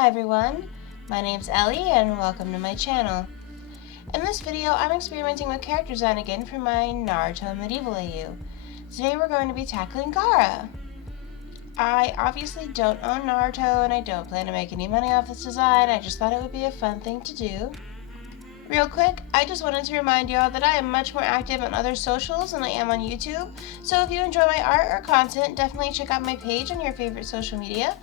Hi everyone, my name's Ellie and welcome to my channel. In this video, I'm experimenting with character design again for my Naruto Medieval AU. Today we're going to be tackling Gaara. I obviously don't own Naruto and I don't plan to make any money off this design, I just thought it would be a fun thing to do. Real quick, I just wanted to remind y'all that I am much more active on other socials than I am on YouTube, so if you enjoy my art or content, definitely check out my page on your favorite social media.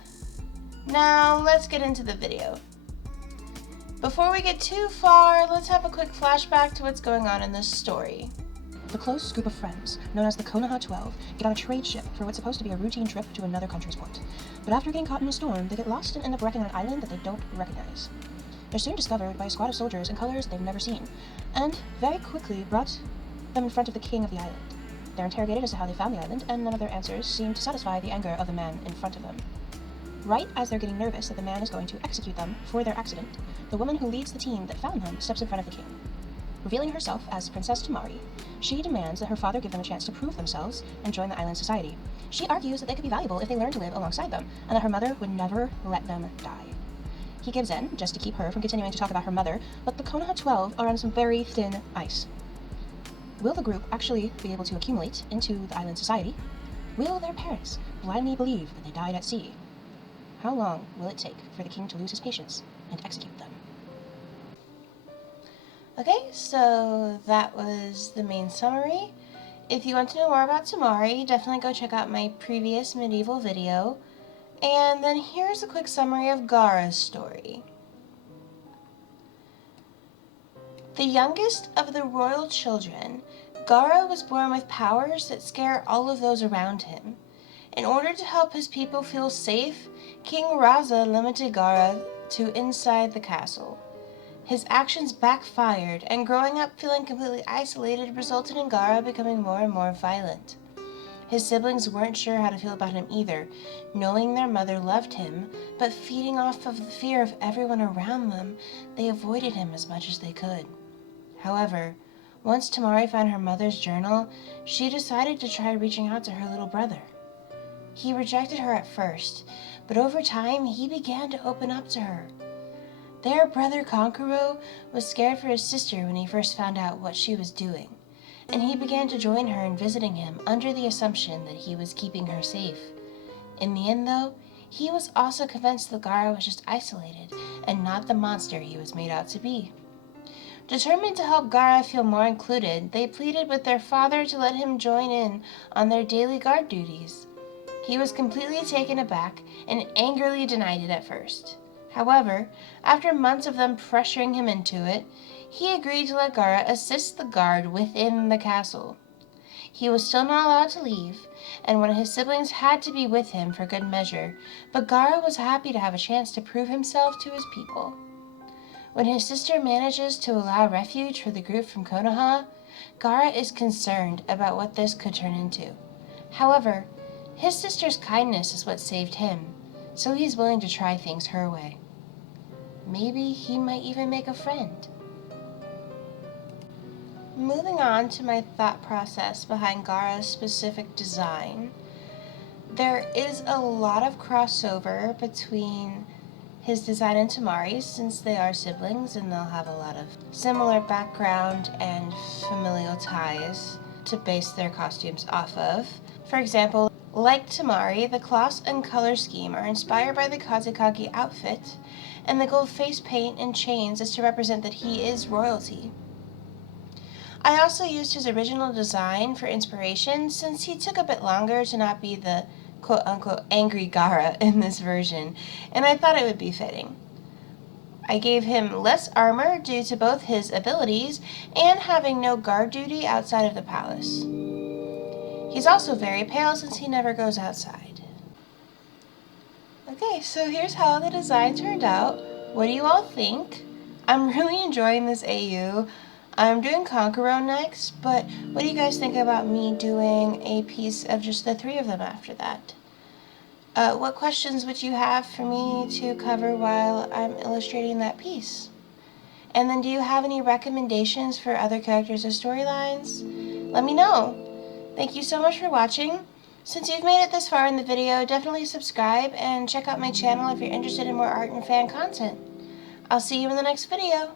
Now, let's get into the video. Before we get too far, let's have a quick flashback to what's going on in this story. The close group of friends, known as the Konoha 12, get on a trade ship for what's supposed to be a routine trip to another country's port. But after getting caught in a storm, they get lost and end up wrecking on an island that they don't recognize. They're soon discovered by a squad of soldiers in colors they've never seen, and very quickly brought them in front of the king of the island. They're interrogated as to how they found the island, and none of their answers seem to satisfy the anger of the man in front of them. Right as they're getting nervous that the man is going to execute them for their accident, the woman who leads the team that found them steps in front of the king. Revealing herself as Princess Tamari, she demands that her father give them a chance to prove themselves and join the island society. She argues that they could be valuable if they learn to live alongside them, and that her mother would never let them die. He gives in, just to keep her from continuing to talk about her mother, but the Konoha 12 are on some very thin ice. Will the group actually be able to accumulate into the island society? Will their parents blindly believe that they died at sea? How long will it take for the king to lose his patience and execute them? Okay, so that was the main summary. If you want to know more about Tamari, definitely go check out my previous medieval video. And then here's a quick summary of Gaara's story. The youngest of the royal children, Gaara was born with powers that scare all of those around him. In order to help his people feel safe, King Raza limited Gaara to inside the castle. His actions backfired, and growing up feeling completely isolated resulted in Gaara becoming more and more violent. His siblings weren't sure how to feel about him either, knowing their mother loved him, but feeding off of the fear of everyone around them, they avoided him as much as they could. However, once Tamari found her mother's journal, she decided to try reaching out to her little brother. He rejected her at first, but over time he began to open up to her. Their brother Kankuro was scared for his sister when he first found out what she was doing, and he began to join her in visiting him under the assumption that he was keeping her safe. In the end, though, he was also convinced that Gaara was just isolated and not the monster he was made out to be. Determined to help Gaara feel more included, they pleaded with their father to let him join in on their daily guard duties. He was completely taken aback and angrily denied it at first. However, after months of them pressuring him into it, he agreed to let Gaara assist the guard within the castle. He was still not allowed to leave, and one of his siblings had to be with him for good measure, but Gaara was happy to have a chance to prove himself to his people. When his sister manages to allow refuge for the group from Konoha, Gaara is concerned about what this could turn into. However, his sister's kindness is what saved him, so he's willing to try things her way. Maybe he might even make a friend. Moving on to my thought process behind Gaara's specific design, there is a lot of crossover between his design and Tamari's since they are siblings and they'll have a lot of similar background and familial ties to base their costumes off of. For example, like Tamari, the cloths and color scheme are inspired by the Kazekage outfit, and the gold face paint and chains is to represent that he is royalty. I also used his original design for inspiration since he took a bit longer to not be the quote-unquote angry Gaara in this version, and I thought it would be fitting. I gave him less armor due to both his abilities and having no guard duty outside of the palace. He's also very pale since he never goes outside. Okay, so here's how the design turned out. What do you all think? I'm really enjoying this AU. I'm doing Kankuro next, but what do you guys think about me doing a piece of just the three of them after that? What questions would you have for me to cover while I'm illustrating that piece? And then do you have any recommendations for other characters or storylines? Let me know. Thank you so much for watching. Since you've made it this far in the video, definitely subscribe and check out my channel if you're interested in more art and fan content. I'll see you in the next video.